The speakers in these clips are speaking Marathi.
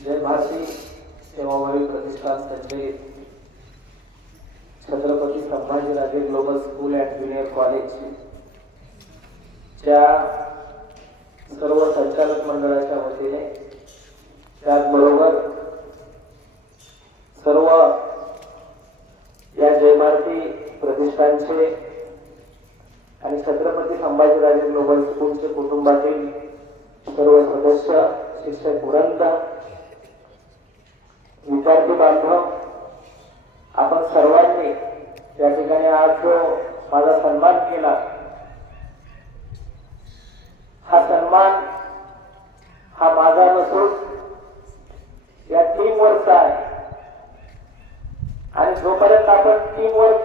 जय भारती सेवाभावी प्रतिष्ठान संचलित Chhatrapati Sambhajiraje global school and junior college च्या सर्व संचालक मंडळाच्या वतीने त्याचबरोबर सर्व या जय भारती प्रतिष्ठानचे आणि छत्रपती संभाजीराजे ग्लोबल स्कूलचे कुटुंबातील सर्व सदस्य, शिक्षक वृंद, विद्यार्थी बांधव, आपण सर्वांनी या ठिकाणी आज जो माझा सन्मान केला, हा सन्मान हा माझा नसून या टीम वर्कचा आहे. आणि जोपर्यंत आपण टीम वर्क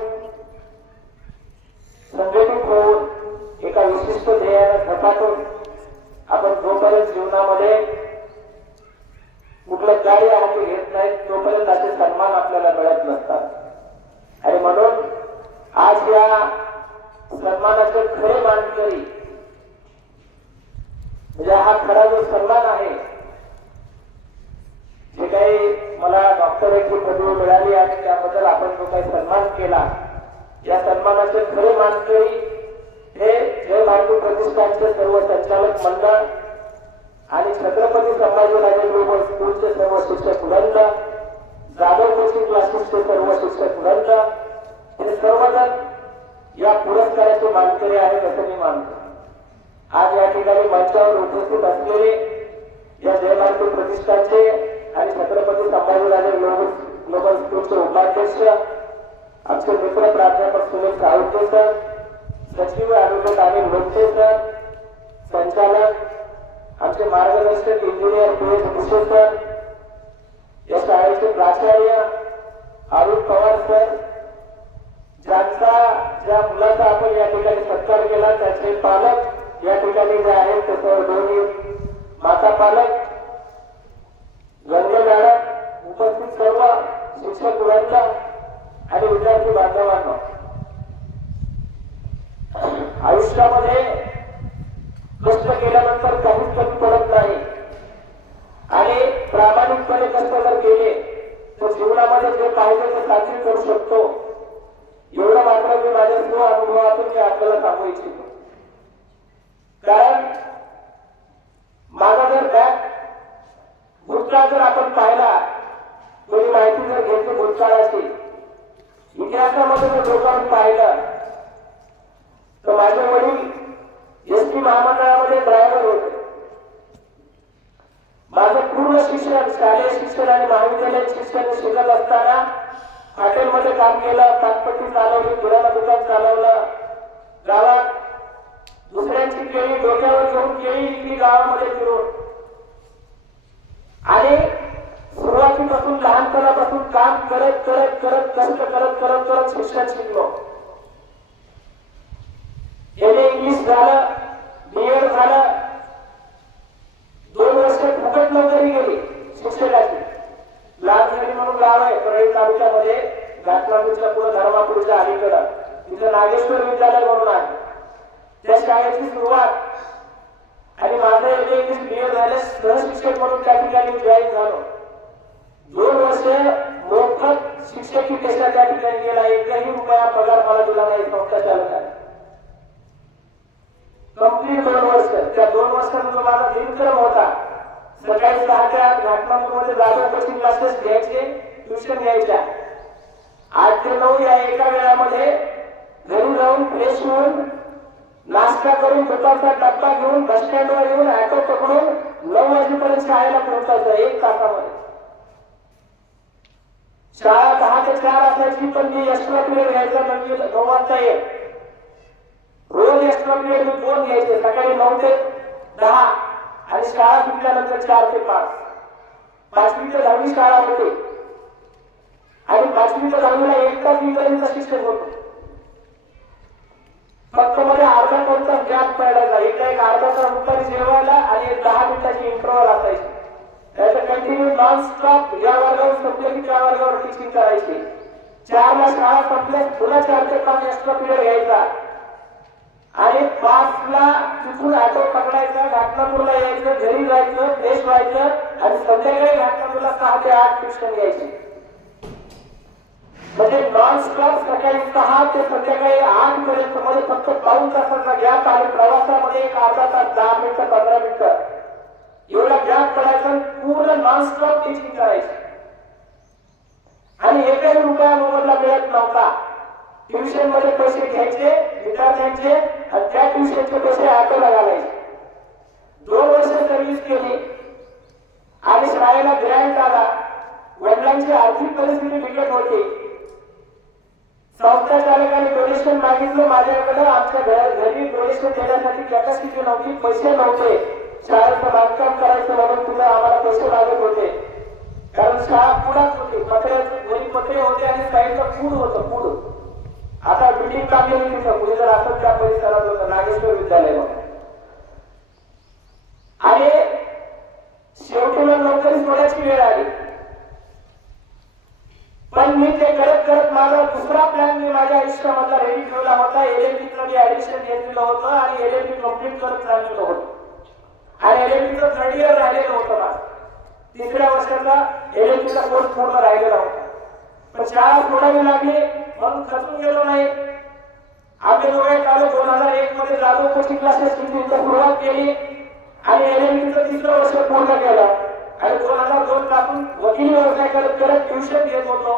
संघटित होऊन एका विशिष्ट ध्येयाला झपाटून आपण जोपर्यंत जीवनामध्ये कुठलं कार्य हाती घेत नाही तोपर्यंत असे सन्मान आपल्याला मिळत नसतात. आणि म्हणून आज या सन्मानाचे खरे मानकरी म्हणजे हा खरा जो सन्मान आहे, जे काही मला डॉक्टरेटची पदवी मिळाली आणि त्याबद्दल आपण जो काही सन्मान केला, या सन्मानाचे खरे मानकरी हे जय भारती प्रतिष्ठानचे सर्व संचालक मंडळ आणि छत्रपती संभाजीराजे ग्लोबल स्कूलचे सर्व शिक्षक वृंद, जाधव कोचिंग क्लासेसचे सर्व शिक्षक वृंद, हे सर्वजण या पुरस्काराचे मानकरी आहेत असं मी मानतो. आज या ठिकाणी मंचावर उपस्थित असलेले या जय भारती प्रतिष्ठानचे आणि छत्रपती संभाजीराजे ग्लोबल स्कूलचे उपाध्यक्ष, आमचे मित्र प्राध्यापक सुनील साळुंखे सर, सचिव ॲडव्होकेट अनिल लोटे सर, संचालक आमचे मार्गदर्शक इंजिनियर पी.एच. भुसे सर, या शाळेचे प्राचार्य अरुण पवार सर, ज्या मुलाचा आपण या ठिकाणी सत्कार केला त्याचे पालक या ठिकाणी जे आहेत ते सर्व दोन्ही माता पालक, गंगे मॅडम, उपस्थित सर्व शिक्षक वृंद आणि विद्यार्थी बांधवांनो, आयुष्यामध्ये कष्ट केल्यानंतर काहीच कमी पडत नाही आणि प्रामाणिकपणे कष्ट जर केले तर जीवनामध्ये जे पाहिजे ते साध्य करू शकतो. एवढं मात्र मी माझ्या स्व अनुभवातून मी आपल्याला सांगू इच्छितो. कारण माझा जर बॅक भूतकाळ जर आपण पाहिला, कोणी माहिती जर घेतली भूतकाळाची, इतिहासामध्ये जर लोकांनी पाहिलं तर माझे वडील एसटी महामंडळामध्ये ड्रायव्हर होते. माझं पूर्ण शिक्षण, शालेय शिक्षण आणि महाविद्यालयीन शिक्षण शिकत असताना हॉटेलमध्ये काम केलं, पानपट्टी चालवली, किराणा दुकान चालवलं, गावात दुसऱ्यांची केळी डोक्यावर घेऊन केळी विकली गावामध्ये फिरून. आणि सुरुवातीपासून लहानपणापासून काम करत करत करत कष्ट करत करत करत शिक्षण शिकलो. एमए इंग्लिश झालं, बीएड झालं, 2 वर्ष फुकट नोकरी गेली शिक्षकाची. लालझरी म्हणून गाव आहे परळी तालुक्यामध्ये, घाटनापूरच्या पुढे धर्मापूरच्या अलीकडं, तिथं नागेश्वर विद्यालय म्हणून आहे. त्या शाळेची सुरुवात आणि माझं एमए इंग्लिश बीएड झालं, सहशिक्षक म्हणून त्या ठिकाणी जॉईन झालो. 2 वर्ष मोफत शिक्षकी पेशा त्या ठिकाणी गेला. एकही रुपया पगार मला दिला नाही संस्था चालकाने. कंप्लीट 2 वर्ष. त्या 2 वर्षाचा जो माझा दिनक्रम होता, सकाळी 6 ते 8 घाटनापूरमध्ये जाधव कोचिंग क्लासेस घ्यायचे, ट्युशन घ्यायच्या. 8 ते 9 या एका वेळामध्ये घरी जाऊन फ्रेश होऊन नाश्ता करून दुपारचा डब्बा घेऊन बस स्टँडवर येऊन ऑटो पकडून 9 वाजेपर्यंत शाळेला पोहोचायचं 1 तासामध्ये. शाळा 10 ते 4 असायची, पण मी एक्स्ट्रा पिरियड घ्यायचा. 9 वाजता येईल. रोज एक्स्ट्रा पिरियड मी 2 घ्यायचे, सकाळी 9 ते 10 आणि शाळा सुटल्यानंतर 4 ते 5. 5वी ते 10वी शाळा होती आणि 5वी ते 10वीला 1 तास इंग्रजीचं शिक्षण होतं. फक्त मध्ये अर्धा तास गॅप पडायचा, एक अर्धा तास दुपारी जेवायला आणि 10 मिनिटाची इंटरव्हल असायची. त्याचं कंटिन्यू नॉन स्टॉप या वर्गावर संपलं की त्या वर्गावर टीचिंग करायची. 4ला शाळा संपल्या पुन्हा 4 ते 5 एक्स्ट्रा पिरियड घ्यायचा आणि 5ला तिथून ऑटो पकडायचा, घाटनापूरला यायचं, घरी जायचं, फ्रेश व्हायचं आणि संध्याकाळी घाटनापूर 6 ते 8 ट्युशन घ्यायची, म्हणजे नॉन स्टॉप सकाळी 6 ते संध्याकाळी 8 पर्यंत मध्ये फक्त पाऊण तासाचा गॅप आणि प्रवासामध्ये एक अर्धा तास 10 मिनिटं 15 मिनिटं एवढा गॅप पडायचा, पूर्ण नॉन स्टॉप टीचिंग करायची आणि एकही रुपया मोबदला मिळत नव्हता. ट्युशन मध्ये पैसे घ्यायचे विद्यार्थ्यांचे आणि त्या ट्युशनचे पैसे ऑटोला घालायचे. 2 वर्ष सर्व्हिस केली आणि शाळेला ग्रँट आला. वडिलांची आर्थिक परिस्थिती बिकट होती. संस्था चालकाने डोनेशन मागितलं माझ्याकडे. आमच्या घरी डोनेशन देण्यासाठी कॅपॅसिटी नव्हती, पैसे नव्हते. शाळेचं बांधकाम करायचं म्हणून तुला आम्हाला पैसे लागत होते, कारण शाळा पुढाच होती. पत्र्याचे घरी पत्रे होते आणि साईडला फूड होतं. फूड आता बिल्डिंग काढलेली तिथं कुणी जर असं त्या परिसरात होतं नागेश्वर विद्यालय म्हणून. आणि शेवटी मग नोकरी सोडायची वेळ आली. पण मी ते करत करत माझा दुसरा प्लॅन मी माझ्या आयुष्यामधला रेडी ठेवला होता. LLB मी ऍडमिशन घेतलेलं होतं आणि LLB कम्प्लीट करत चाललेलं होतं आणि LLBचं 3rd इयर राहिलेलं होतं. माझं 3ऱ्या वर्षाचा LLBचा कोर्स पूर्ण राहिलेला होता. पण शाळा सोडावी लागली म्हणून खचून गेलो नाही. आम्ही दोघे चालू 2001 मध्ये जाधव कोचिंग क्लासेस सुरुवात केली आणि LLBचं 3रं वर्ष पूर्ण केलं आणि 2002 पासून वकिली व्यवसाय करत करत ट्युशन घेत होतो.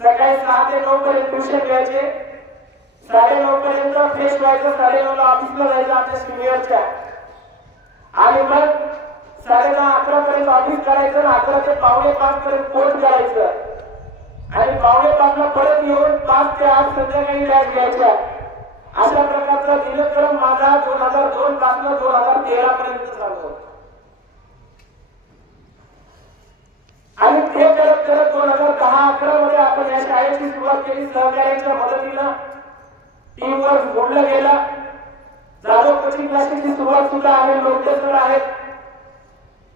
सकाळी 6 ते 9 पर्यंत ट्युशन घ्यायचे, 9:30 पर्यंत फ्रेश व्हायचं, 9:30 ला ऑफिसला जायचं आमच्या सिनियरच्या आणि मग 10:30-11 पर्यंत ऑफिस करायचं आणि 11 ते 4:45 पर्यंत कोर्स करायचं आणि 4:45 ला परत येऊन 5 ते 8 संध्याकाळी बॅच घ्यायच्या. अशा प्रकारचा दिनक्रम माझा 2002 पासून 2013 पर्यंत चालू होता. आणि ते करत करत 2010-11 मध्ये आपण या शाळेची सुरुवात केली. सहकार्यांच्या मदतीनं टीमवर्क जोडलं गेलं. जाधव कोचिंग क्लासेसची सुरुवात सुद्धा आम्ही लोकसर आहेत.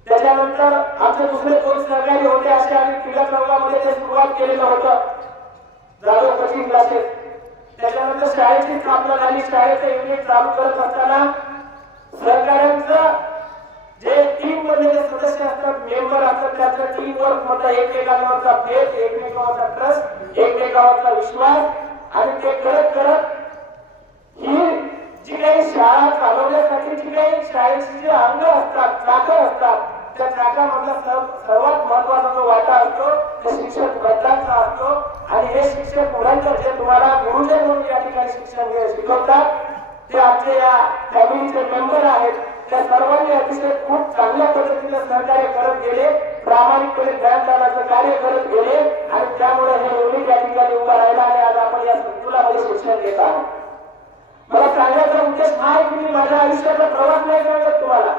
त्याच्यानंतर आमचे दुसरे 2 सहकारी होते, असे आम्ही क्रीडा चौकामध्ये ते सुरुवात केलेलं होतं जाधव कोचिंग क्लासेस. त्याच्यानंतर शाळेची स्थापना झाली. शाळेचं युनिट चालू करत असताना सहकार्यांचं जे टीम मध्ये जे सदस्य असतात, मेंबर असतात, त्याच्या टीम वर्क मधला एकमेकांवरचा फेथ, एकमेकांवरचा ट्रस्ट, एकमेकांवरचा विश्वास आणि ते करत करत ही जी काही शाळा चालवण्यासाठी जी काही शाळेची जे अंग असतात, चाकं असतात, त्या चाकामधला सर्वात महत्वाचा जो वाटा असतो तो शिक्षक बदलांचा असतो. आणि हे शिक्षक मुलांचं जे तुम्हाला गुरुजन म्हणून या ठिकाणी शिक्षण शिकवतात ते आमचे या फॅमिलीचे मेंबर आहेत. त्या सर्वांनी अतिशय खूप चांगल्या पद्धतीने सहकार्य करत गेले, प्रामाणिकपणे ज्ञानदानाचं कार्य करत गेले आणि त्यामुळे हे युनिट या ठिकाणी उभा राहिला आणि आज आपण या संकुलामध्ये शिक्षण घेत आहोत. मला सांगायचा उद्देश हा आहे की मी माझ्या आयुष्याचा प्रवास नाही सांगत तुम्हाला,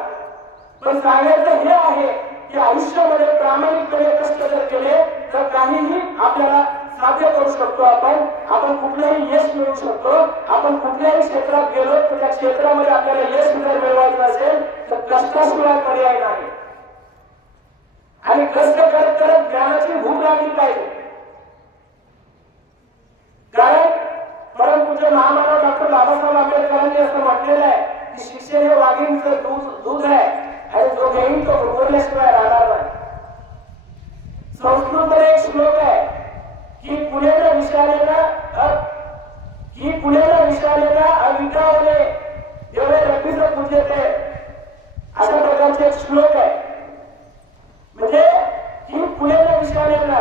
पण सांगायचं हे आहे की आयुष्यामध्ये प्रामाणिकपणे कष्ट जर केले तर काहीही आपल्याला साध्य करू शकतो. आपण कुठलंही यश मिळवू शकतो. आपण कुठल्याही क्षेत्रात गेलो तर त्या क्षेत्रामध्ये आपल्याला यश जर मिळवायचं असेल तर कष्टाशिवाय पर्याय नाही. आणि कष्ट करत करत ज्ञानाची भूक लागली पाहिजे. कारण परमपूज्य महामानव डॉक्टर बाबासाहेब आंबेडकरांनी असं म्हटलेलं आहे की शिक्षण हे वाघिणीचं दूध आहे आणि जो घेईन तो उरल्याशिवाय राहणार नाही. संस्कृतमध्ये एक श्लोक आहे की पुण्याला विशालेला अविकावले एवढे रफीचं पूजते, अशा प्रकारचे एक श्लोक आहे. म्हणजे की पुण्याला विशालेला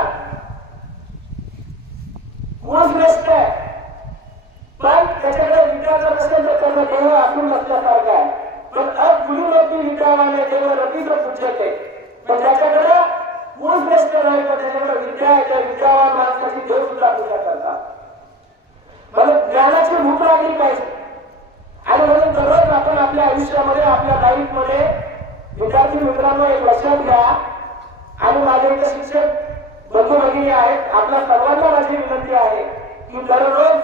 गुण श्रेष्ठ आहे, पण त्याच्याकडे विद्याचा नसेल तर त्याचा देव असून नसल्यासारखा आहे. पण गुरुलोकी विद्यावाने देव रफीचं पूजते, पण ज्याच्याकडे गुण श्रेष्ठ नाही पण त्याच्याकडे विद्या आहे त्या विद्यावान माणसाची देव सुद्धा पूजा करतात. म्हणून ज्ञानाची भूक लागली पाहिजे. आणि म्हणून दररोज आपण आपल्या आयुष्यामध्ये आपल्या लाईफ मध्ये विद्यार्थी मित्रांनो एक लक्षात घ्या. आणि माझे इथे शिक्षक बंधू भगिनी आहेत, आपल्या सर्वांना माझी विनंती आहे की दररोज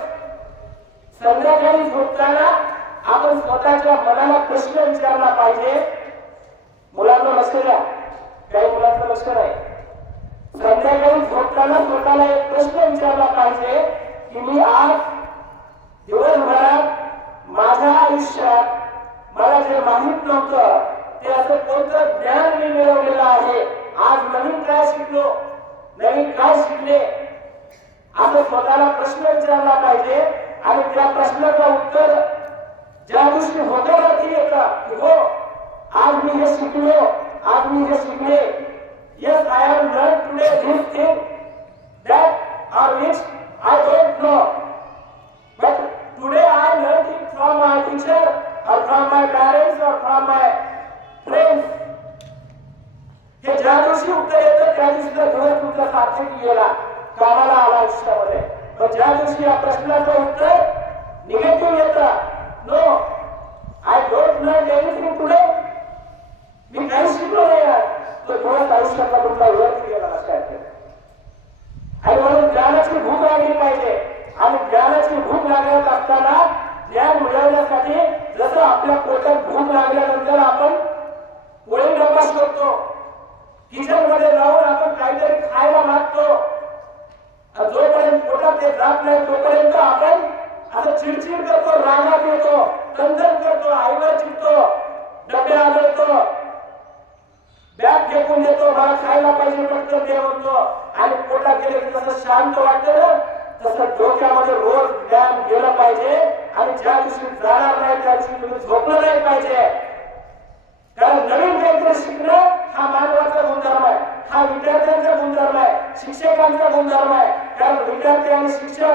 संध्याकाळी झोपताना आपण स्वतःच्या मनाला प्रश्न विचारला पाहिजे. मुलांना लक्ष द्या, काही मुलांचं लक्ष नाही. संध्याकाळी झोपताना स्वतःला एक प्रश्न विचारला पाहिजे की मी आज दिवसभरात माझ्या आयुष्यात मला जे माहित नव्हतं ते असं कोणतं ज्ञान मी मिळवलेलं आहे, आज नवीन काय शिकलो, नवीन काय शिकले, आपण स्वतःला प्रश्न विचारला पाहिजे आणि त्या प्रश्नाचं उत्तर ज्या दिवशी होण्यावरती येतं की हो आज मी हे शिकलो, आज मी हे शिकले, yes I have learned today this thing that or which I don't know, but today I learned it from my teacher or from my parents or from my friends. हे ज्या दिवशी उत्तर येतं त्या दिवशी दिवस तुमचा सार्थक गेला, कामाला आला आयुष्यामध्ये. पण ज्या दिवशी या प्रश्नाचं उत्तर निगेटिव्ह येतं, no I don't learn anything today, मी काही शिकलो नाही आज, तो दिवस आयुष्यातला तुमचा व्यर्थ गेला लक्षात. आणि म्हणून ज्ञानाची भूक लागली पाहिजे आणि ज्ञानाची भूक लागत असताना ज्ञान मिळवण्यासाठी जसं आपल्या पोटात भूक लागल्यानंतर आपण पोळी डबा शोधतो, किचन मध्ये जाऊन आपण काहीतरी खायला मागतो, जोपर्यंत पोटात ते जात नाही तोपर्यंत आपण असं चिडचिड करतो, रागात येतो, तंतन करतो, आईवर चिडतो, डबे आदळतो, बॅग फेकून देतो, मला खायला पाहिजे पटकन दे म्हणतो. आणि पोटात गेले की जसं शांत वाटतं ना तसं डोक्यामध्ये रोज ज्ञान गेलं पाहिजे. आणि ज्या दिवशी जाणार नाही त्या दिवशी तुम्ही झोपलं नाही पाहिजे. कारण नवीन काहीतरी शिकणं हा मानवाचा गुणधर्म आहे, हा विद्यार्थ्यांचा गुणधर्म आहे, शिक्षकांचा गुणधर्म आहे. कारण विद्यार्थी आणि शिक्षक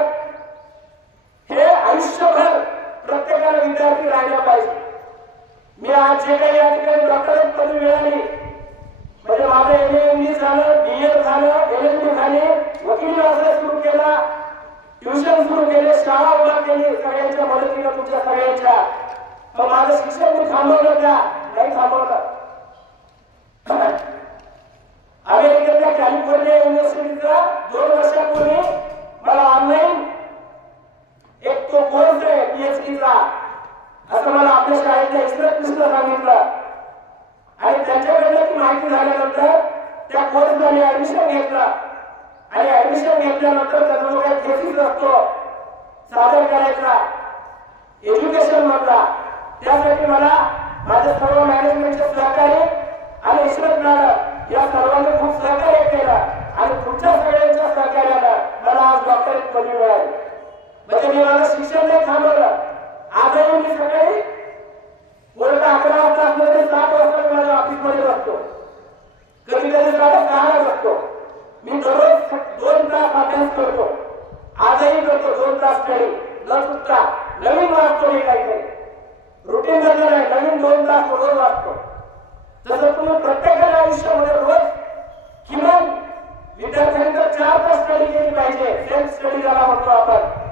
हे आयुष्यभर प्रत्येकाला विद्यार्थी राहिला पाहिजे. मी आज जे काही या ठिकाणी डॉक्टरेट पदवी मिळाली म्हणजे माझं MA झालं, BA झालं, LLB झाली, वकिली व्यवसाय सुरू केला, ट्युशन सुरू केले, शाळा उभा केली सगळ्यांच्या मदतीनं तुमच्या सगळ्यांच्या. मग माझं शिक्षण मी थांबवलं का? नाही थांबवलं. अमेरिकेतल्या कॅलिफोर्निया युनिव्हर्सिटीचा 2 वर्षापूर्वी मला ऑनलाईन एक तो कोर्स आहे PhD चा असं मला आपल्या शाळेच्या इस्रत मिस्टर सांगितलं. आणि त्यांच्याकडनं ती माहिती झाल्यानंतर त्या कोर्सला मी ऍडमिशन घेतलं. आणि ऍडमिशन घेतल्यानंतर त्याचा जो काही थेसिस असतो सादर करायचा एज्युकेशन मधला, त्यासाठी मला माझ्या सर्व मॅनेजमेंटचे सहकारी आणि इस्रत मॅडम या सर्वांनी खूप सहकार्य केलं. आणि तुमच्या सगळ्यांच्या सहकार्यानं मला आज डॉक्टरेट पदवी मिळाली. म्हणजे मी माझं शिक्षण नाही थांबवलं. आजही मी सकाळी वर्ग 11 वाजता असलं तरी 7 वाजता मी माझ्या ऑफिसमध्ये बसतो, कधी कधी 6:30 बसतो. मी दररोज 2 तास अभ्यास करतो, आजही करतो 2 तास स्टडी न चुकता. नवीन वाचतो मी काहीतरी, रुटीन मध्ये नाही, नवीन 2 तास रोज वाचतो. जसं तुम्ही प्रत्येकाच्या आयुष्यामध्ये रोज किमान विद्यार्थ्यांना 4 तास स्टडी केली पाहिजे, सेल्फ स्टडी ज्याला म्हणतो आपण.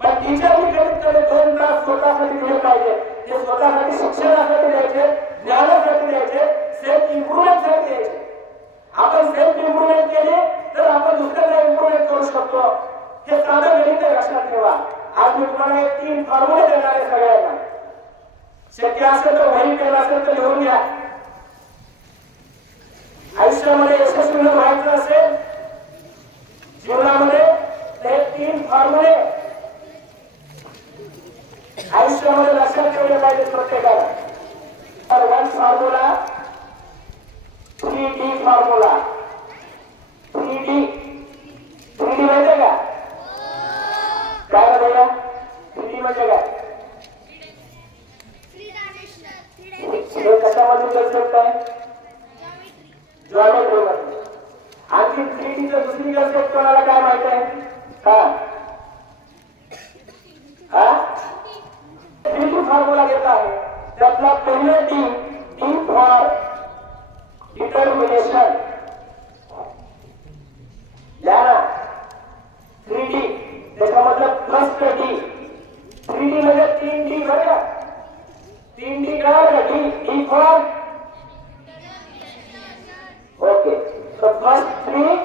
पण टीचरनी कमीत कमी 2 तास स्वतःसाठी दिले पाहिजे. ते स्वतःसाठी शिक्षणासाठी द्यायचे, ज्ञानासाठी द्यायचे, सेल्फ इम्प्रुव्हमेंट साठी द्यायचे. आपण सेल्फ इम्प्रुव्हमेंट केली तर आपण दुसऱ्याला इम्प्रुव्हमेंट करू शकतो. हे साधं गणित लक्षात ठेवा. आज मी तुम्हाला 3 फॉर्म्युले देणार आहे सगळ्यांना. शक्य असेल तर वही केलं असेल तर लिहून घ्या. आयुष्यामध्ये यशस्वी व्हायचं असेल जीवनामध्ये हे 3 फॉर्म्युले आयुष्यामध्ये लक्षात ठेवले पाहिजे प्रत्येकाला. तर 1 फॉर्म्युला, 3D फॉर्म्युला. 3D म्हणजे काय? काय बघा 3D म्हणजे काय? हे कशामध्ये कन्सेप्ट आहे? जॉमेट्री मध्ये. आणखी 3D चं दुसरी कन्सेप्ट कोणाला काय माहित आहे? फॉर्म्युला घेतला आहे त्यातला पहिला D फॉर डिटर्मिनेशन. या 3D त्याचा मतलब फर्स्ट D. 3D म्हणजे 3D बघा. 3D काय? D for okay. So first 3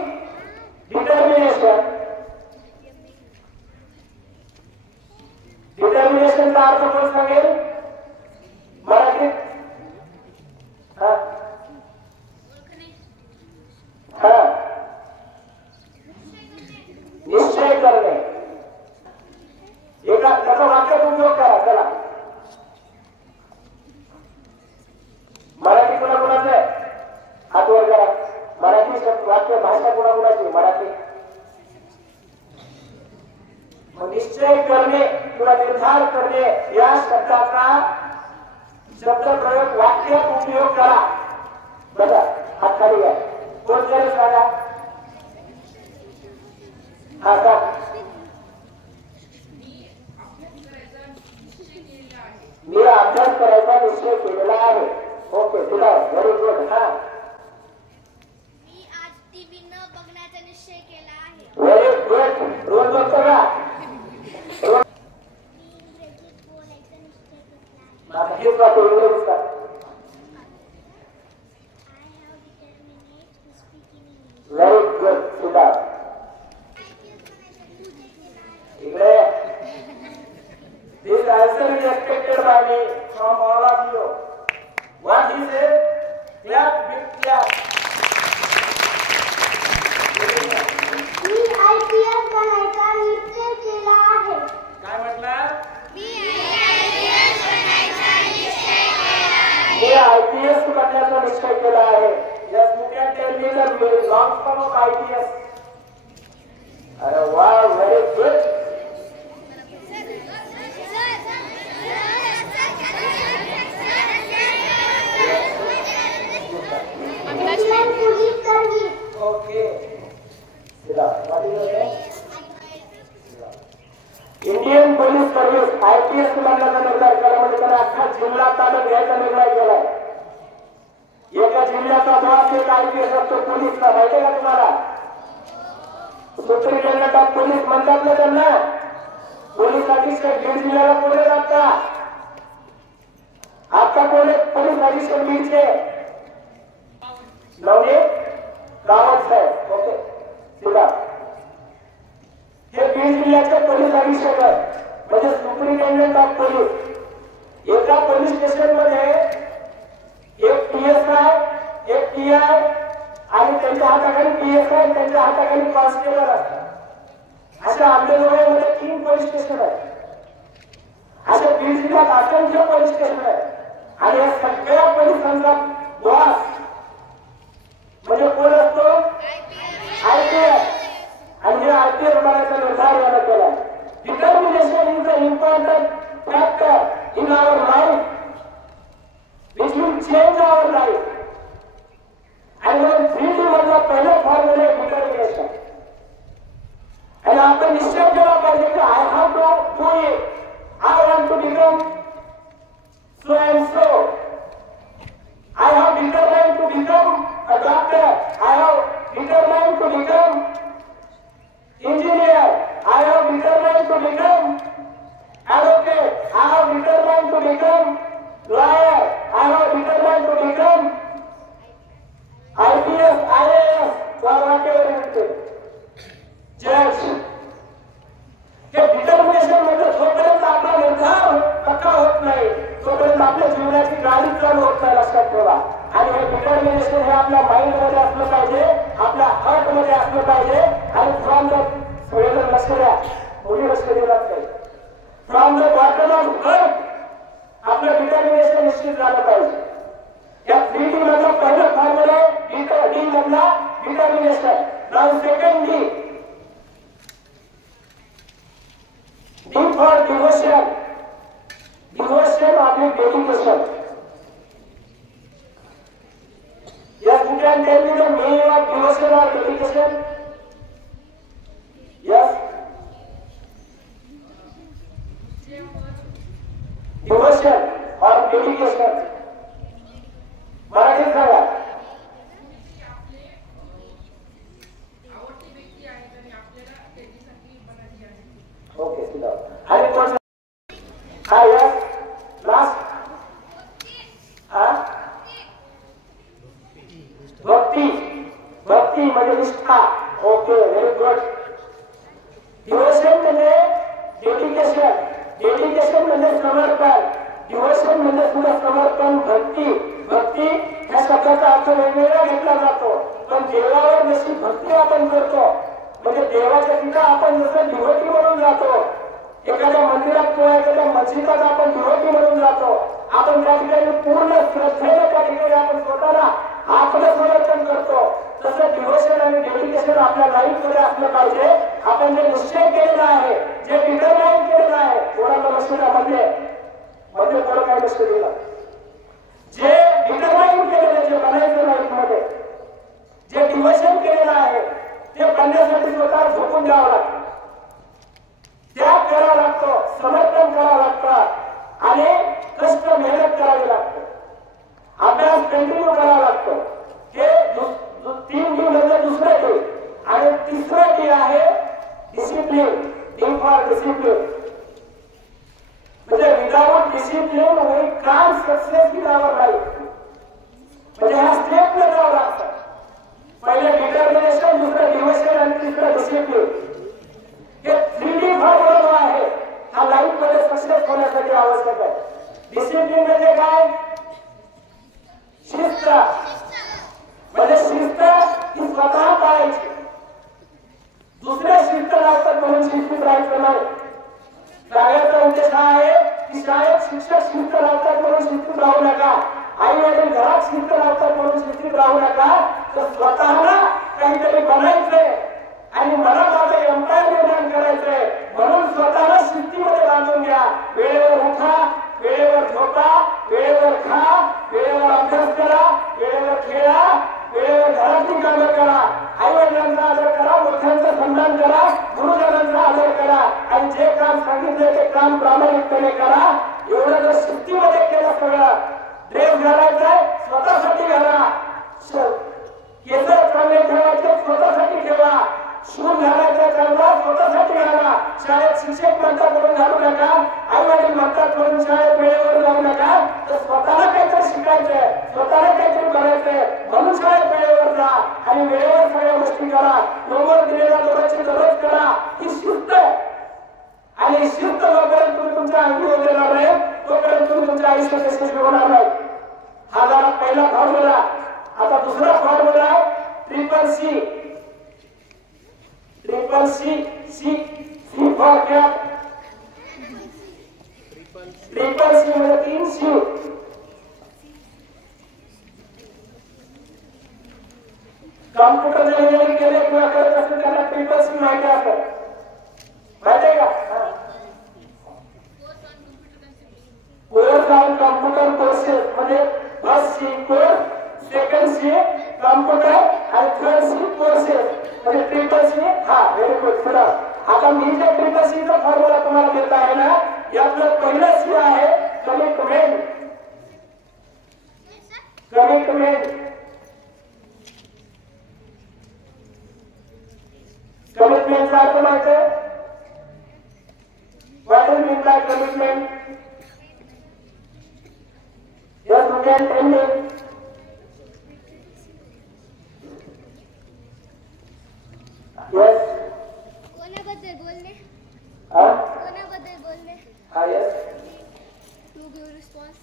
determination. Determination का अर्थ कोण सांगेल मराठीत? निश्चय करणे. एका त्याचा वाक्यात उपयोग करा. चला वाक्य भाषा कुणाकुणाची मराठी. निश्चय करणे किंवा निर्धार करणे या शब्दाचा शब्द प्रयोग वाक्यात उपयोग करा. बघा हात खाली घ्या. कोण करेल सांगा. हा का मी अभ्यास करायचा निश्चय केलेला आहे. ओके तुला व्हेरी गुड. हा मी आज टीव्ही न बघण्याचा निश्चय केला आहे. Very good. रोज बघतो का. मी इंग्रजीत बोलायचा निश्चय केला आहे. आता हेच वाटतं इंग्रजीत का. I have determined to speak in English. Very good. तुला इकडे this answer is expected by me from all of you. What is it? Clap, big clap. Me IPS बनायचा निश्चय केला आहे. काय म्हटलं. मी IPS बनायचा निश्चय केला आहे. मी IPS बनण्याचा निश्चय केला आहे. Yes, you can tell me the long form of IPS. अरे wow, very good. Indian police service. Okay. Indian police service IPS बनण्याचा निर्णय केला. म्हणजे त्याने अख्खा जिल्हा ताब्यात घ्यायचा निर्णय केलाय. एका जिल्ह्याचा बॉस एक IPS असतो पोलीसचा. माहिती आहे का तुम्हाला. सुप्रिंटेंडंट ऑफ पोलीस म्हणतात ना त्यांना. पोलीस अधीक्षक बीड जिल्ह्याला कोणी लागता. आता कोणी पोलीस अधीक्षक बीडचे नवनीत रावत साहेब. ओके तुला हे बीड जिल्ह्याचे पोलीस अधीक्षक म्हणजे सुप्रिंटेंडंट ऑफ पोलीस. एका पोलीस स्टेशन मध्ये एक PSI एक PI आणि त्यांच्या हाताखाली PSI त्यांच्या हाताखाली कॉन्स्टेबल असतात. अशा आंबेजोगाईमध्ये 3 पोलीस स्टेशन आहेत. अशा बीड जिल्ह्यात असंख्य पोलीस स्टेशन आहेत. आणि या सगळ्या पोलिसांचा बॉस म्हणजे कोण असतो. IPS. आणि हे IPS बनायचा निर्धार याला केला. Determination is a important factor in our life which will change our life. आणि म्हणून 3D मधला पहिला फॉर्म्युला आहे डिटर्मिनेशन. आणि आपण निश्चय केला पाहिजे की I have to do it. I want to become so and so. I have determined to become a doctor. I have determined to become engineer. I have determined to become advocate. I have determined to become lawyer. I have determined to become IPS, IAS, or whatever it is. Judge. हे डिटर्मिनेशन म्हणजे जोपर्यंत आपला निर्धार पक्का होत नाही तोपर्यंत आपल्या जीवनाची गाडी चालू होत नाही. लक्षात ठेवा. आणि हे डिटर्मिनेशन हे आपल्या माइंड मध्ये असलं पाहिजे. आपल्या हार्ट मध्ये असलं पाहिजे. आणि फ्रॉम द सगळेजण लक्ष द्या. मुली लक्ष दिलं पाहिजे. From the bottom of earth आपलं डिटर्मिनेशन निश्चित झालं पाहिजे. या 3D मधला पहिला फॉर्म्युला डी मधला determination. Now second D for devotion. Devotion आपली dedication. Yes, you can tell me the meaning of devotion or dedication. Yes. Devotion or dedication. मराठीत सांगा. ओके सुद्धा. आणि कोण. हा यस लास्ट. हा भक्ती. भक्ती म्हणजे निष्ठा. Okay very good. डिवोशन म्हणजे डेडिकेशन. डेडिकेशन म्हणजे समर्पण. डिवोशन म्हणजे तुझं समर्पण. भक्ती. भक्ती ह्या शब्दाचा अर्थ वेगवेगळा घेतला जातो. पण देवावर जशी भक्ती आपण करतो म्हणजे देवाच्या तिथं आपण जसं डिव्होटी म्हणून जातो. एखाद्या मंदिरात किंवा एखाद्या मस्जिदात आपण डिव्होटी म्हणून जातो. आपण त्या ठिकाणी पूर्ण श्रद्धेने त्या ठिकाणी आपण स्वतःला आत्मसमर्पण करतो. तसं डिव्होशन आपल्या लाईफ मध्ये असलं पाहिजे. आपण जे निश्चय केलेला आहे, जे डिटरमाइन केलेलं आहे, कोणाला लक्ष द्या म्हणजे कोणा काय लक्ष दिलं, जे डिटरमाइन केलेलं, जे बनायचं लाईफ मध्ये, जे डिव्होशन केलेलं आहे, ते बनण्यासाठी स्वतः झोपून द्यावं लागतं, त्याग करावा लागतो, समर्पण करावं लागतं आणि कष्ट मेहनत करावी लागते, अभ्यास कंटिन्यू करावा लागतो. हे 3 डी म्हणजे दुसरं डी. आणि तिसरं डी आहे डिसिप्लिन. D for discipline. म्हणजे without discipline we can't success in our life. म्हणजे ह्या स्टेपला जावं लागतं. पहिले डिटर्मिनेशन, दुसरं डिव्होशन आणि तिसरं डिसिप्लिन. हे 3D फॉर्म्युला आहे, हा लाईफ मध्ये सक्सेस होण्यासाठी आवश्यक आहे. डिसिप्लिन म्हणजे काय? शिस्त. म्हणजे शिस्त ही स्वतः पाळायची, दुसऱ्या शिस्त लावतात म्हणून शिस्तीत राहायचं नाही. शाळेचा उद्देश हा आहे की शाळेत शिक्षक शिस्त लावतात म्हणून शिस्तीत राहू नका, आई वडील घरात शिस्त लावतात म्हणून शिस्तीत राहू नका. तर स्वतःला काहीतरी बनायचंय आणि मला माझं एम्पायर निर्माण करायचंय म्हणून स्वतःला शिस्तीमध्ये बांधून घ्या. वेळेवर उठा, वेळेवर झोपा, वेळेवर खा, वेळेवर अभ्यास करा, वेळेवर खेळा, वेळेवर घरातली कामं करा, आई वडिलांचा आदर करा, मोठ्यांचा सन्मान करा, गुरुजनांचा आदर करा आणि जे काम सांगितलं ते काम प्रामाणिकपणे करा. एवढं जर शिस्तीमध्ये केलं सगळं, ड्रेस घालायचाय स्वतःसाठी घाला, केस चांगले ठेवायचे स्वतःसाठी ठेवा, शूज घालायचा चांगला स्वतःसाठी घाला. शाळेत शिक्षक म्हणतात म्हणून घालू नका, आई वडील म्हणतात म्हणून शाळेत वेळेवर जाऊ नका. तर स्वतःला काहीतरी शिकायचंय, स्वतःला काहीतरी करायचंय म्हणून शाळेत वेळेवर जा आणि वेळेवर सगळ्या गोष्टी करा. होमवर्क दिलेला दररोज करा. ही शिस्त आहे. आणि शिस्त जोपर्यंत तुम्ही तुमच्या अंगी होणार नाही तोपर्यंत तुम्ही तुमच्या आयुष्यात यशस्वी होणार नाही. हा झाला पहिला फॉर्म्युला. आता दुसरा फॉर्म्युला आहे triple C. C for cat. Triple C म्हणजे 3 सी. कॉम्प्युटर इंजिनिअरिंग केले किंवा करत असेल त्यांना ट्रिपल सी माहिती असतं. माहिती आहे का? कोर्स ऑन कॉम्प्युटर कोर्सेस म्हणजे first C course, second C computer आणि थर्ड सी कोर्सेस म्हणजे ट्रिपल सी. हा व्हेरी गुड. चला आता मी जे ट्रिपल सी चा फॉर्म्युला तुम्हाला देत आहे ना, यातलं पहिलं सी आहे कमिटमेंट. कमिटमेंट. कमिटमेंटचा अर्थ माहिती आहे? What is mean by commitment? Yes, you can tell me. Yes. कोणाबद्दल बोलले? हाँ? कोणाबद्दल बोलले? हाँ, yes. To give response.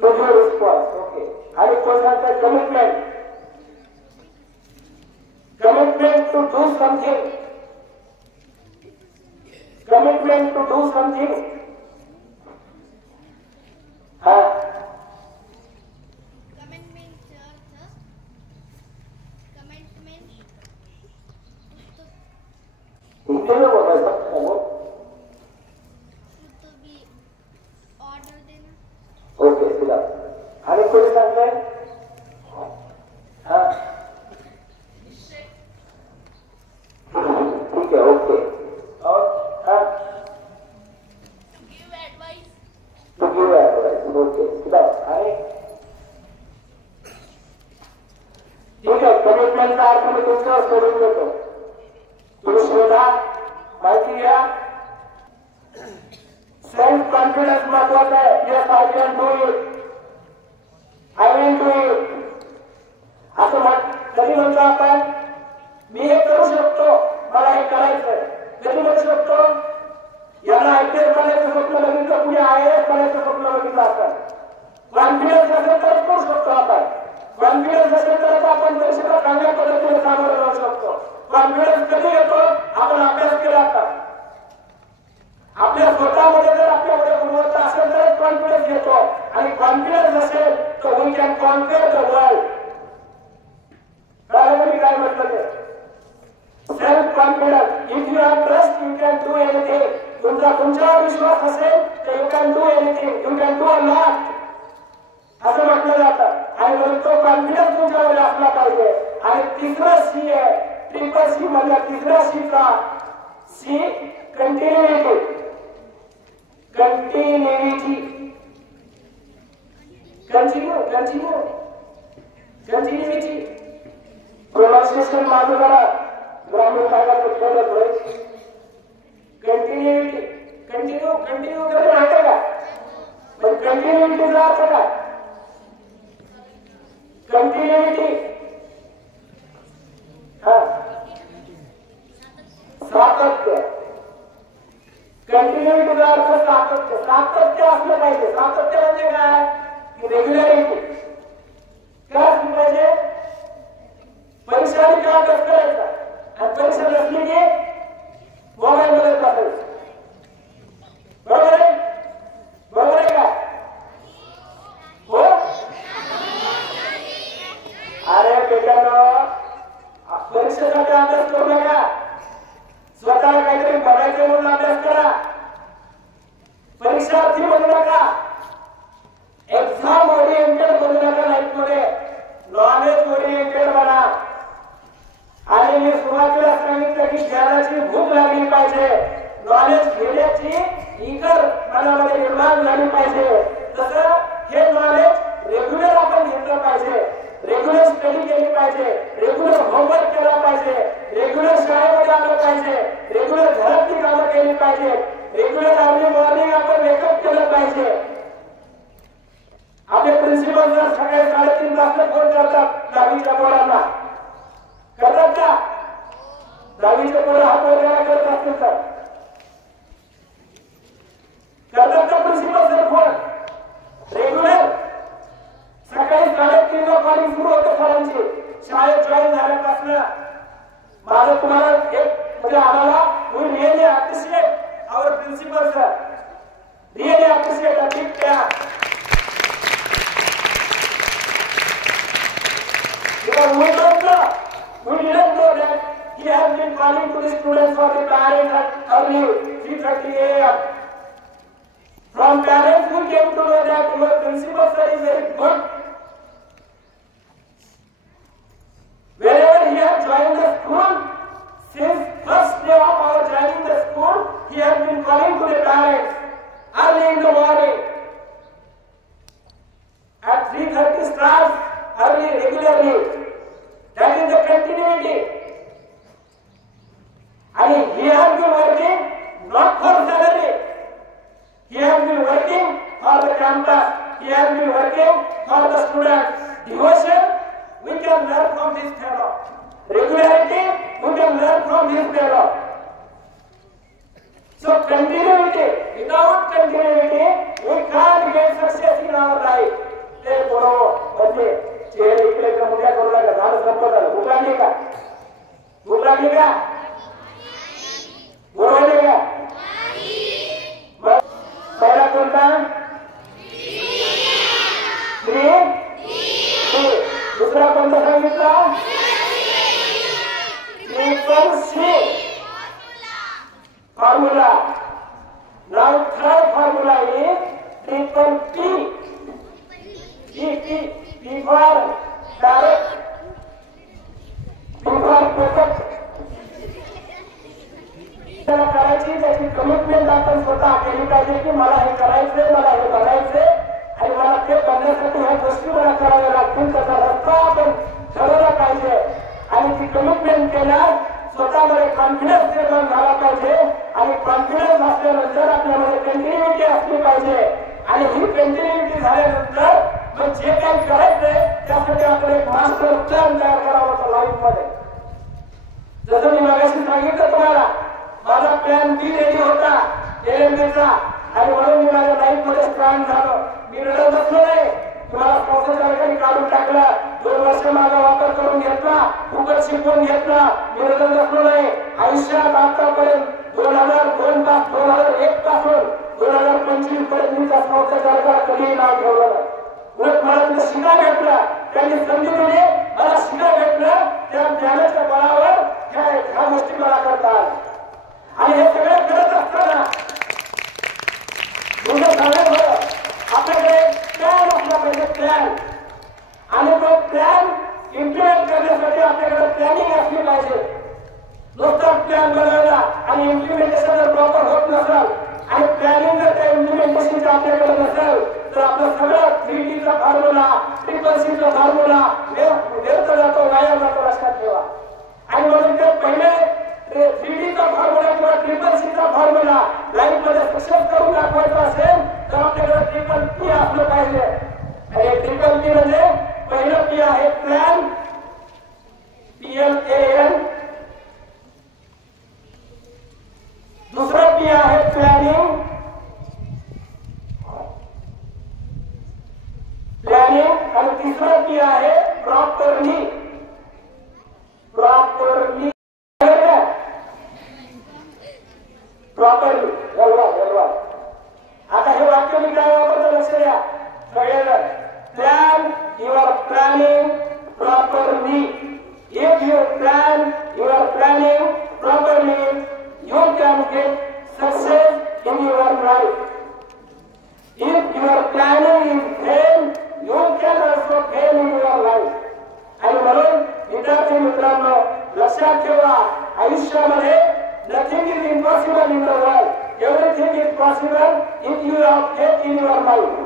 To give response. Okay. आणि कोण सांगतं commitment? Commitment to do something. Commitment to do something. हाँ. हिंदी में बोल रहे सब बोलो. To be order Dena. Okay चला. आणि कोणी सांगताय? हाँ. ठीक है. ओके. और हाँ. Give advice. To give advice. Okay चला. आणि ठीक आहे. कमिटमेंटचा अर्थ मी तुमच्यावर सोडून देतो. तुम्ही शोधा, माहिती घ्या. सेल्फ कॉन्फिडन्स महत्वाचा आहे. Yes I can do it, I will do it असं कधी म्हणतो आपण? मी हे करू शकतो, मला हे करायचंय. कधी म्हणू शकतो? याला IPS बनायचं स्वप्न बघितलं, पुढे IAS बनायचं स्वप्न बघितलं. आपण कॉन्फिडन्स असेल तरच करू शकतो. आपण कॉन्फिडन्स असेल तरच आपण परीक्षेला चांगल्या पद्धतीने सामोरं जाऊ शकतो. कॉन्फिडन्स कधी येतो? आपण अभ्यास केला का? आपल्या स्वतःमध्ये जर आपल्याकडे गुणवत्ता असेल तरच कॉन्फिडन्स येतो. आणि कॉन्फिडन्स असेल तर we can conquer the world. कळालं मी काय म्हटलं ते? Can do anything. तुमच्यावर विश्वास असेल तर you can do anything, you can do a lot असं म्हटलं जातं. आणि म्हणून तो कॉन्फिडन्स तुमच्यावर असला पाहिजे. आणि तिसरं सी आहे, ट्रिपल सी मधला तिसरा सीचा सी कंटिन्युइटी. कंटिन्युइटी, कंटिन्युइटी. प्रोनाउन्सिएशन माझं जरा ग्रामीण भागात खेळत होय. कंटिन्युइटी, कंटिन्यू करत राहतं का? पण कंटिन्युइटीचा अर्थ काय? कंटिन्युइटी सातत्य. कंटिन्युइटीचा अर्थ सातत्य. सातत्य असलं पाहिजे. सातत्य म्हणजे काय? रेग्युलरिटी. काय असली पाहिजे? परीक्षा आणि काम कसं करायचा, आणि परीक्षा नसली की मोबाईल मध्ये टाकायचं. बरोबर आहे? बरोबर आहे का? हो. अरे बेटानो, परीक्षेसाठी अभ्यास करू नका. स्वतःला काहीतरी बघायचं म्हणून अभ्यास करा. परीक्षार्थी बनू नका. एक्झाम ओरिएंटेड बनू नका. लाईफ मध्ये नॉलेज ओरिएंटेड बना. आणि मी सुरुवातीला सांगितलं की ज्ञानाची भूक लागली पाहिजे, नॉलेज घेण्याची इतर मनामध्ये निर्माण झाली पाहिजे. तसं हे नॉलेज रेग्युलर आपण घेतलं पाहिजे. रेग्युलर स्टडी केली पाहिजे, रेग्युलर होमवर्क केला पाहिजे, रेग्युलर शाळेमध्ये आलं पाहिजे, रेग्युलर घरातली कामं केली पाहिजे, रेग्युलर अर्ली मॉर्निंग आपण मेकअप केलं पाहिजे. आपले प्रिन्सिपल जर सकाळी 3:30 वाजता फोन करतात 10वीच्या पोरांना, करतात का? 10वीचे पोरं हात वगैरे करत असतील तर करतात का प्रिन्सिपल सर फोन? रेग्युलर सकाळी 3:30 ला कॉलिंग सुरू होतं सरांची. शाळेत जॉईन झाल्यापासून माझं तुम्हाला एक म्हणजे आम्हाला we really appreciate our principal sir. Really appreciate. A big clap. Because we didn't know that he has been calling to the students for the parents at early 3:30 a.m. From parents who came to know that your principal sir is very good. Wherever he has joined the school, since first day of our joining the school, he has been calling to the parents early in the morning. At 3:30 starts early, regularly. That is the continuity. And he has been working not for salary. He has been working for the campus. He has been working for the students. Devotion, we can learn from this fellow. Regularity, we can learn from this fellow. So continuity. Without continuity, we can't get success in our life. ते बरोबर म्हणजे चेहरे इकडे मोठ्या करू नका. झालं संपत आलं. भूक लागली का? भूक लागली का? बरोबर आहे का? पहिला कोणता? श्री. दुसरा कोणता सांगितला? Triple C formula. नाव third formula is triple P. P for direct, P for focus. त्याला करायची त्याची कमिटमेंट आपण स्वतः केली पाहिजे की मला हे करायचंय, मला हे बघायचंय आणि मला ते करण्यासाठी ह्या गोष्टी मला कराव्या लागतील. त्याचा रस्ता आपण ठरवला पाहिजे आणि ती कमिटमेंट केल्यास स्वतःमध्ये कॉन्फिडन्स निर्माण झाला पाहिजे. आणि कॉन्फिडन्स असल्यानंतर आपल्यामध्ये कंटिन्युटी असली पाहिजे. आणि ही कंटिन्युटी झाल्यानंतर मग जे काही करायचंय त्यासाठी आपण एक मास्टर प्लॅन तयार करावा होता लाईफ मध्ये. जसं मी मागाशी सांगितलं तुम्हाला, माझा प्लॅन बी रेडी होता LLB चा आणि म्हणून मी माझ्या लाईफ मध्ये स्ट्रॉंग झालो. मी रडत बसलो नाही. तुम्हाला पावसाच्या ठिकाणी काढून टाकला, 2 वर्ष माझा वापर करून घेतला, फुकट शिकवून घेतला. मी रडत बसलो नाही. आयुष्यात आतापर्यंत 2001 पासून 2025 पर्यंत मी त्या संस्थेच्या वर्गाला कधीही नाव ठेवलं नाही. उलट मला तिथे शिका भेटला. त्यांनी संधी दिली, मला शिका भेटलं. त्या ज्ञानाच्या बळावर ह्या गोष्टी मला करतात. आणि हे सगळं आपल्याकडे प्लॅनिंग असली पाहिजे. नुसता प्लॅन बनवला आणि इम्प्लिमेंटेशन जर प्रॉपर होत नसेल आणि प्लॅनिंग जर त्या इम्प्लिमेंटेशनचा आपल्याकडे नसेल तर आपलं सगळं 3D चा फॉर्म्युला, CCC चा फॉर्म्युला व्यर्थ जातो, वाया जातो, लक्षात ठेवा. आणि म्हणून ते पहिले 3D चा फॉर्म्युला किंवा CCC चा फॉर्म्युला लाईफ मध्ये सक्सेस करून दाखवायचा असेल तर आपल्याकडे TPP असलं पाहिजे. आणि TPP म्हणजे पहिलं P आहे प्लॅन, PLAN. दुसरा P आहे प्लॅनिंग, आणि तिसरा P आहे प्रॉपरली. आता हे वाक्य मी काय वापरतो लक्ष द्या सगळ्यांना. Plan, you are planning properly. If you plan, you are planning properly, you can get success in your life. If your planning is fail, you can also fail in your life. आणि म्हणून विद्यार्थी मित्रांनो लक्षात ठेवा, आयुष्यामध्ये nothing is impossible in the world. Everything is possible if you have faith in your life.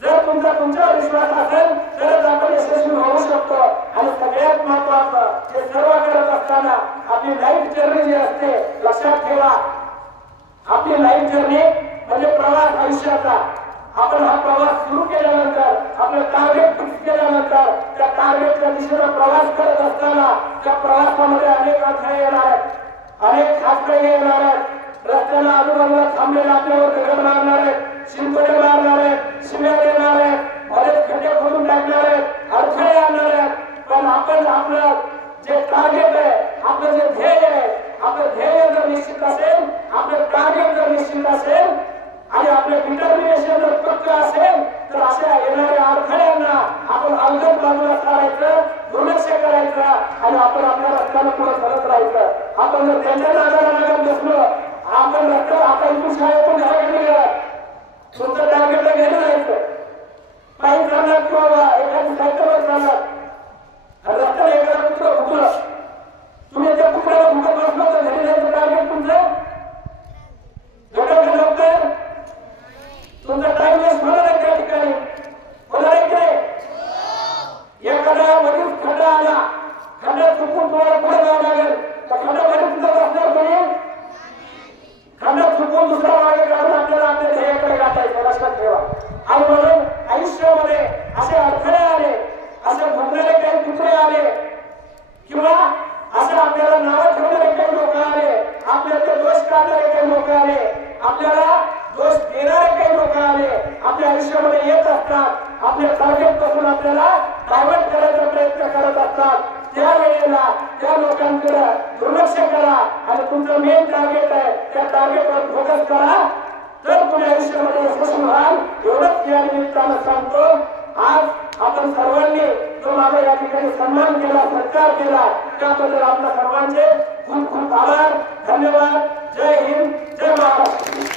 जर तुमच्यावर विश्वास असेल तरच आपण यशस्वी होऊ शकतो. आणि सगळ्यात महत्वाचं हे सर्व करत असताना आपली लाईफ जर्नी जी असते, लक्षात ठेवा आपली लाईफ जर्नी म्हणजे प्रवास आयुष्याचा. आपण हा प्रवास सुरू केल्यानंतर, आपलं टार्गेट फिक्स केल्यानंतर त्या टार्गेटच्या दिशेने प्रवास करत असताना त्या प्रवासामध्ये अनेक अडथळे येणार आहेत, अनेक खाचखळे येणार आहेत. रस्त्याला आजूबाजूला थांबलेला आपल्यावर दगड मारणार आहेत, शिंपडे मारणार आहेत, शिव्या देणार आहेत, बरेच खड्डे खोदून टाकणार आहेत, अडथळे आणणार आहेत. पण आपण आपलं जे टार्गेट आहे, आपलं जे ध्येय आहे, आपलं ध्येय जर निश्चित असेल, आपलं टार्गेट जर निश्चित असेल आणि आपलं डिटर्मिनेशन जर पक्क असेल तर अशा येणाऱ्या अडथळ्यांना आपण अलगद बाजूला काढायचं, दुर्लक्ष करायचं आणि आपण आपल्या रस्त्याला पुढे चालत राहायचं. आपण जर त्यांच्या नादाला लागत बसलो, आपण रस्ता आता इथून शाळेतून घराकडे गेला, तुमचं टार्गेटला गेलं जायचं, पायी चालणार किंवा एखादी सायकलवर चालणार, रस्त्याला एखादा कुत्र भुकलं, तुम्ही त्या कुत्र्याला भुकत बसलो तर घरी जायचं टार्गेट तुमचं घडवलं लवकर, तुमचा टाइम वेस्ट होणार आहे त्या ठिकाणी, होणार आहे की नाही? एखादा मधीच खड्डा आला, खड्ड्यात चुकून तुम्हाला पुढे जावं लागेल, तर खड्ड्यामध्ये तुझं बसणार कोणी? खड्ड्यात चुकून दुसरा मार्ग काढून आपल्याला आपल्या ध्येयाकडे गाठायचं, लक्षात ठेवा. आणि म्हणून आयुष्यामध्ये असे अडथळे आले, असे भुकणारे काही कुत्रे आले किंवा असं आपल्याला नावं ठेवणारे काही लोक आले, आपल्याला दोष काढणारे काही लोक आले, आपल्याला दोष देणारे काही लोक आले, आपल्या आयुष्यामध्ये येत असतात, आपल्या टार्गेट पासून आपल्याला डायव्हर्ट करायचा प्रयत्न करत असतात. त्या वेळेला त्या लोकांकडे दुर्लक्ष करा आणि तुमचं मेन टार्गेट आहे त्या टार्गेटवर फोकस करा, तर तुम्ही आयुष्यामध्ये यशस्वी व्हाल. एवढंच या निमित्तानं सांगतो. आज आपण सर्वांनी जो माझा या ठिकाणी सन्मान केला, सत्कार केला, त्याबद्दल आपल्या सर्वांचे खूप खूप आभार, धन्यवाद. जय हिंद, जय महाराष्ट्र.